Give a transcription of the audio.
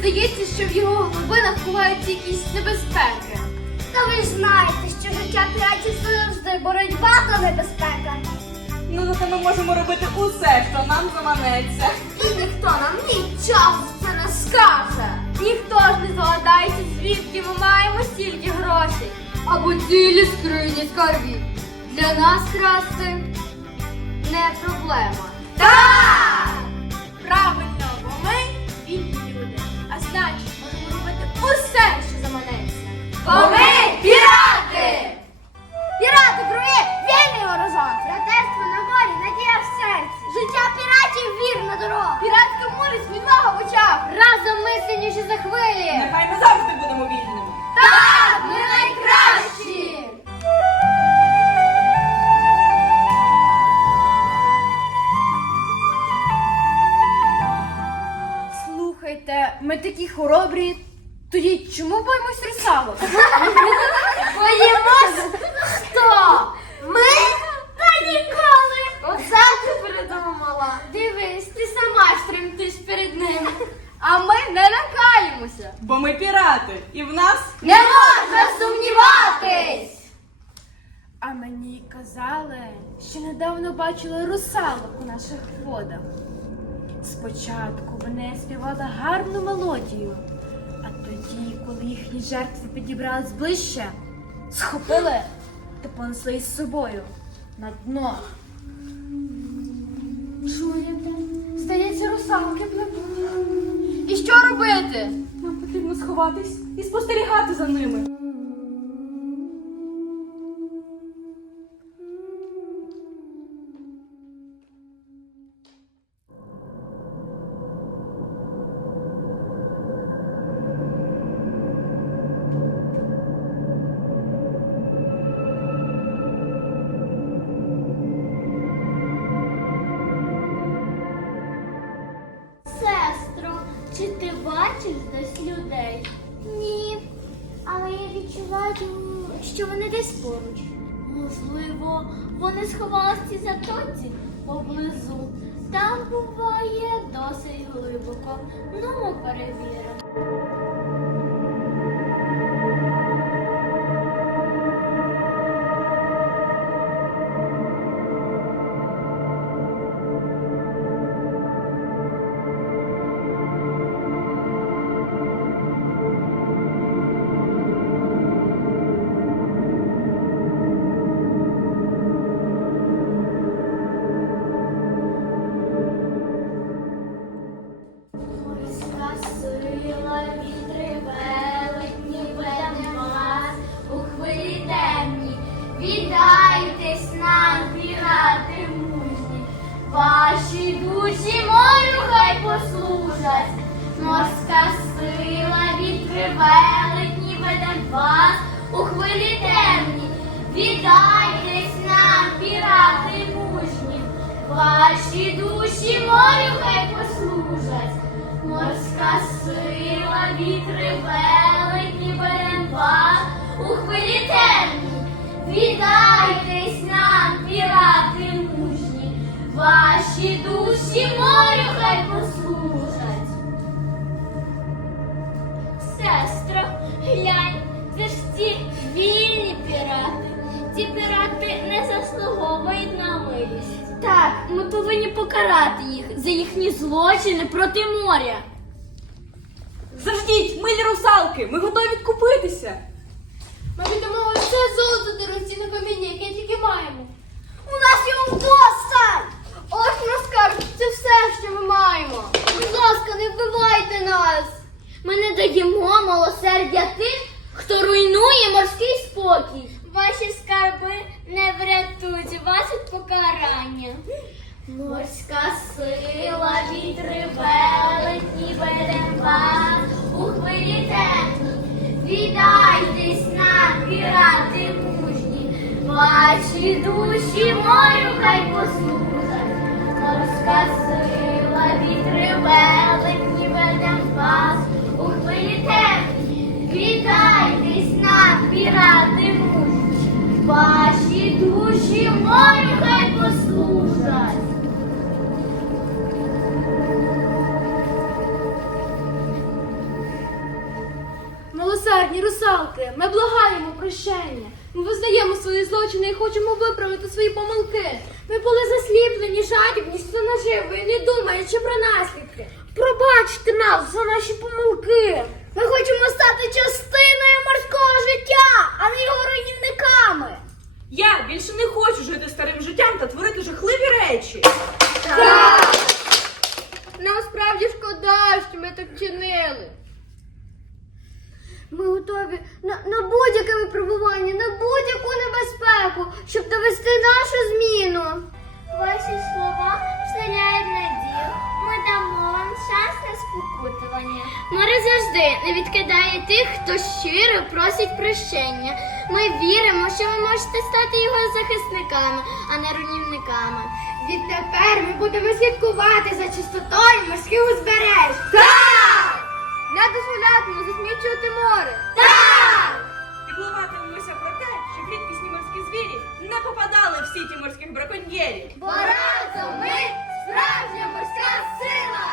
здається, що в його глибинах ховаються якісь небезпеки. Та ви ж знаєте, що життя піратів завжди боротьба та небезпека. Ну, зате ми можемо робити усе, що нам заманеться. І ніхто нам нічого за це не скаже. Ніхто ж не здогадається, звідки ми маємо стільки грошей. Або цілі скрині скарбів. Для нас красти не проблема. Так! Заманеться. Чому боїмось русалок? Боїмось? Хто? Ми? Та ніколи. Оце ти придумала. Дивись, ти сама ж перед ними. А ми не лякаємося. Бо ми пірати, і в нас Не можна сумніватись! А мені казали, що недавно бачили русалок у наших водах. Спочатку вони співали гарну мелодію, тоді, коли їхні жертви підібрались ближче, схопили та понесли із собою на дно. Чуєте? Здається, русалки пливуть. І що робити? нам потрібно сховатись і спостерігати за ними. Я що вони десь поруч. Можливо, вони сховалися в цій поблизу. Там буває досить глибоко. Ну, перевіримо. Велетні, веде вас у хвилі темні. Віддайтесь нам, пірати мужні, ваші душі морю хай послужать. Морська сила, вітри велетні, берем вас у хвилі темні. Віддайтесь нам, пірати мужні, ваші душі морю хай послужать. Сестро, глянь, це ж ті вільні пірати. Ці пірати не заслуговують на милість. Так, ми повинні покарати їх за їхні злочини проти моря. Заждіть, милі русалки, ми готові відкупитися. Ми віддамо все золото дорогоцінне каміння, яке тільки маємо. У нас його вдосталь! Ось наш скарб, це все, що ми маємо. Будь ласка, не вбивайте нас! Ми не даємо милосердя тим, хто руйнує морський спокій. Ваші скарби не врятують вас від покарання. Морська сила, вітри велетні, вас у хвилі темні. Віддайтесь нам, пірати мужні, ваші душі морю хай послужать. Морська сила, вітри велетні, ведем вас Милосердні русалки, ми благаємо прощення. Ми визнаємо свої злочини і хочемо виправити свої помилки. Ми були засліплені, жадібні, що наживи, не думаючи про наслідки. Пробачте нас за наші помилки. Ми хочемо стати частиною морського життя, а не його руйнівниками. Я більше не хочу жити старим життям та творити жахливі речі. Нам справді шкода, що ми так чинили. Ми готові на, на будь-яке випробування, на будь-яку небезпеку, щоб довести нашу зміну. Ваші слова вселяють надію. Ми дамо вам шанс на спокутування. Море завжди не відкидає тих, хто щиро просить прощення. Ми віримо, що ви можете стати його захисниками, а не руйнівниками. Відтепер ми будемо слідкувати за чистотою морських узбереж. Так! Не дозволятимемо засмічувати море. Так! Піклуватимемося про те, щоб рідкісні морські звірі не попадали в сіті морських браконьєрів. Бо разом ми справжня морська сила!